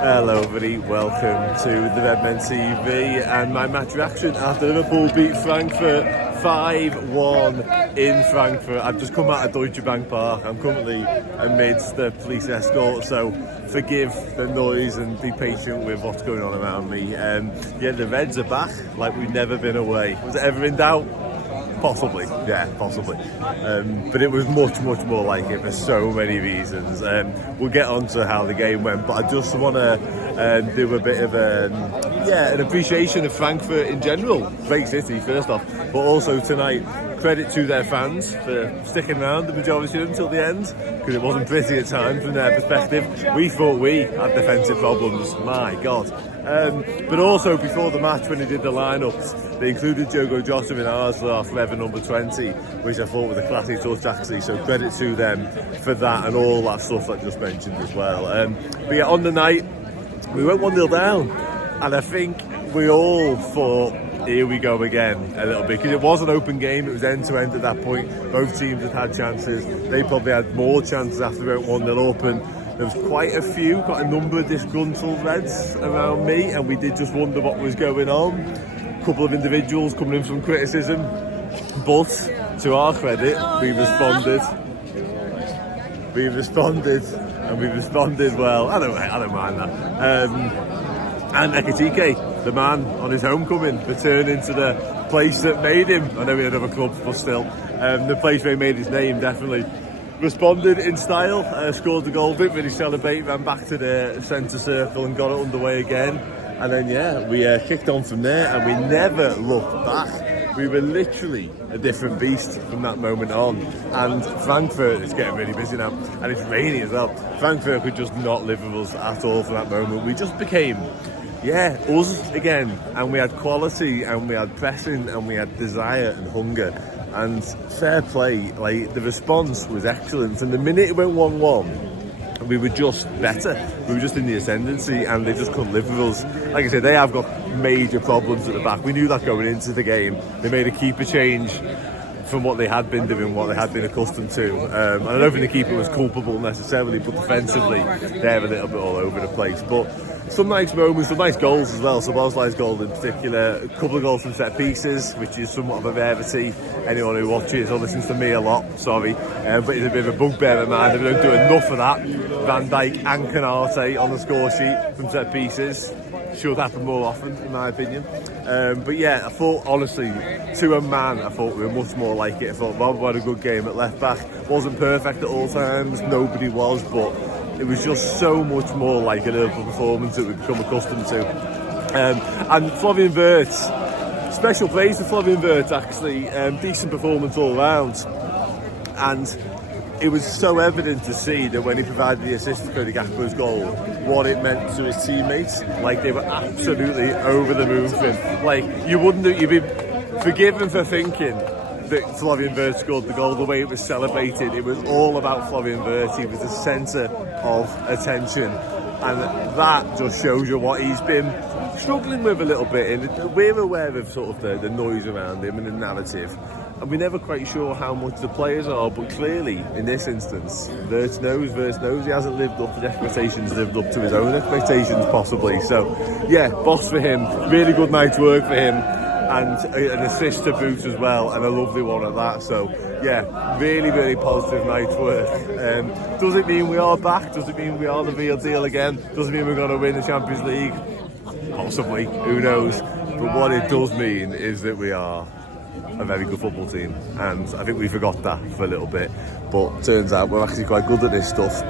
Hello everybody, welcome to the Redmen TV and my match reaction after Liverpool beat Frankfurt 5-1 in Frankfurt. I've just come out of Deutsche Bank Park. I'm currently amidst the police escort, so forgive the noise and be patient with what's going on around me. Yeah, the Reds are back like we've never been away. Was it ever in doubt? Possibly, yeah, possibly. But it was much more like it for so many reasons. We'll get on to how the game went, but I just want to do a bit of an appreciation of Frankfurt in general. Great city, first off, but also tonight, credit to their fans for sticking around, the majority of them, till the end, because it wasn't pretty at times from their perspective. We thought we had defensive problems, my God. But also before the match, when they did the lineups, they included Diogo Jota in ours for forever number 20, which I thought was a classy touch actually, so credit to them for that and all that stuff I just mentioned as well. But yeah, on the night, we went 1-0 down, and I think we all thought, here we go again a little bit, because it was an open game, it was end to end at that point. Both teams had chances. They probably had more chances after we went 1-0 up, and there was quite a number of disgruntled Reds around me, and we did just wonder what was going on. A couple of individuals coming in from criticism, but to our credit, we responded well. I don't mind that. And Ekitiké, the man on his homecoming, returning to the place that made him. I know he had other clubs, but still, the place where he made his name, definitely. Responded in style, scored the goal, didn't really celebrate, ran back to the centre circle and got it underway again. And then, yeah, we kicked on from there and we never looked back. We were literally a different beast from that moment on. And Frankfurt is getting really busy now, and it's raining as well. Frankfurt could just not live with us at all from that moment. We just became, yeah, us again. And we had quality, and we had pressing, and we had desire and hunger. And fair play, like the response was excellent. And the minute it went 1-1, we were just better. We were just in the ascendancy, and they just couldn't live with us. Like I said, they have got major problems at the back. We knew that going into the game. They made a keeper change from what they had been doing, what they had been accustomed to. And I don't think the keeper was culpable necessarily, but defensively, they're a little bit all over the place. But some nice moments, some nice goals as well. Szoboszlai's goal in particular, a couple of goals from set pieces, which is somewhat of a rarity. Anyone who watches or listens to me a lot, sorry, but it's a bit of a bugbear of mine. They don't do enough of that. Dijk and Konaté on the score sheet from set pieces. Should happen more often, in my opinion. But yeah, I thought, honestly, to a man, I thought we were much more like it. I thought Rob had a good game at left back. Wasn't perfect at all times, nobody was, but it was just so much more like a Liverpool performance that we've become accustomed to. And Florian Wirtz, special praise to Florian Wirtz actually, decent performance all round. And it was so evident to see that when he provided the assist to Gakpo's goal, what it meant to his teammates. Like, they were absolutely over the moon for him. Like, you'd be forgiven for thinking that Florian Wirtz scored the goal the way it was celebrated. It was all about Florian Wirtz. He was the centre of attention, and that just shows you what he's been struggling with a little bit. And we're aware of sort of the noise around him and the narrative, and we're never quite sure how much the players are, but clearly in this instance, Wirtz knows he hasn't lived up to the expectations, lived up to his own expectations possibly. So yeah, boss for him, really good night's work for him, and an assist to boot as well, and a lovely one at that. So yeah, really positive night's work. Does it mean we are back? Does it mean we are the real deal again? Does it mean we're going to win the Champions League? Possibly, who knows? But what it does mean is that we are a very good football team, and I think we forgot that for a little bit, but turns out we're actually quite good at this stuff.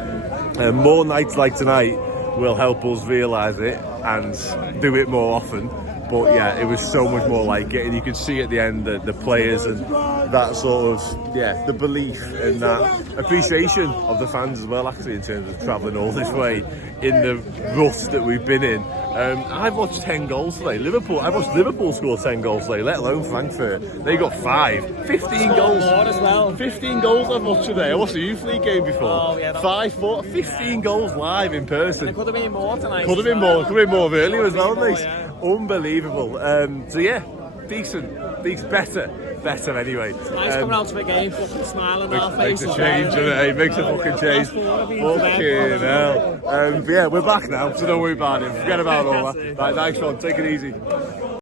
More nights like tonight will help us realise it and do it more often. But yeah, it was so much more like it, and you could see at the end the players and that sort of, yeah, the belief and that appreciation of the fans as well, actually, in terms of travelling all this way in the rut that we've been in. I've watched 10 goals today. I watched Liverpool score 10 goals today, let alone Frankfurt. They got 5. 15 goals. As well. 15 goals I've watched today. I watched the Youth League game before. Oh, yeah, 5, 4, 15 goals live in person. It could have been more tonight. Could have been more earlier as well, mate. Yeah. Unbelievable. So yeah, decent, better better anyway. Nice coming out to the game, fucking smiling on our Makes faces. a change, doesn't it? It makes a fucking change. Fucking hell. But yeah, we're back now, so don't worry about it. Forget about all that. Right, nice one. Take it easy.